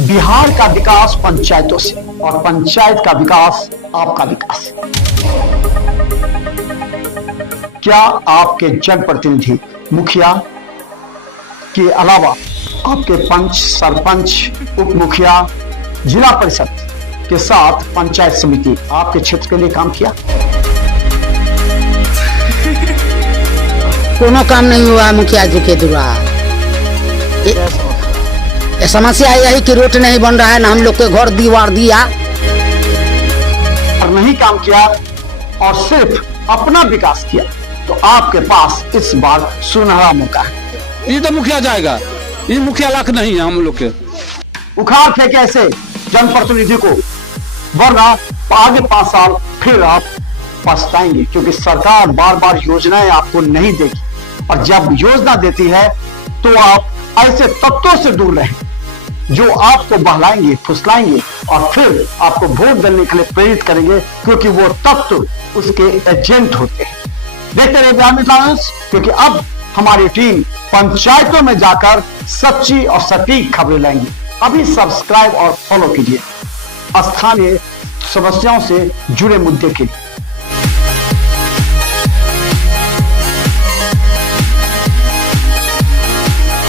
बिहार का विकास पंचायतों से और पंचायत का विकास आपका विकास। क्या आपके जनप्रतिनिधि मुखिया के अलावा आपके पंच, सरपंच, उप मुखिया, जिला परिषद के साथ पंचायत समिति आपके क्षेत्र के लिए काम किया? कोनो काम नहीं हुआ मुखिया जी के द्वारा। समस्या यही कि रोड नहीं बन रहा है, ना हम लोग के घर दीवार दिया और नहीं काम किया और सिर्फ अपना विकास किया, तो आपके पास इस बार सुनहरा मौका है। ये तो मुखिया जाएगा, ये मुखिया लाख नहीं है हम लोग के। उखाड़ फेंके ऐसे जनप्रतिनिधि को, वरना आगे 5 साल फिर आप पछताएंगे, क्योंकि सरकार बार बार योजनाएं आपको नहीं देगी और जब योजना देती है तो आप ऐसे तत्वों से दूर रहें जो आपको बहलाएंगे, फुसलाएंगे और फिर आपको वोट देने के लिए प्रेरित करेंगे, क्योंकि वो तत्व उसके एजेंट होते हैं। देखते रहिए बिहार मित्र टाइम्स, क्योंकि अब हमारी टीम पंचायतों में जाकर सच्ची और सटीक खबरें लाएंगी। अभी सब्सक्राइब और फॉलो कीजिए स्थानीय समस्याओं से जुड़े मुद्दे के लिए।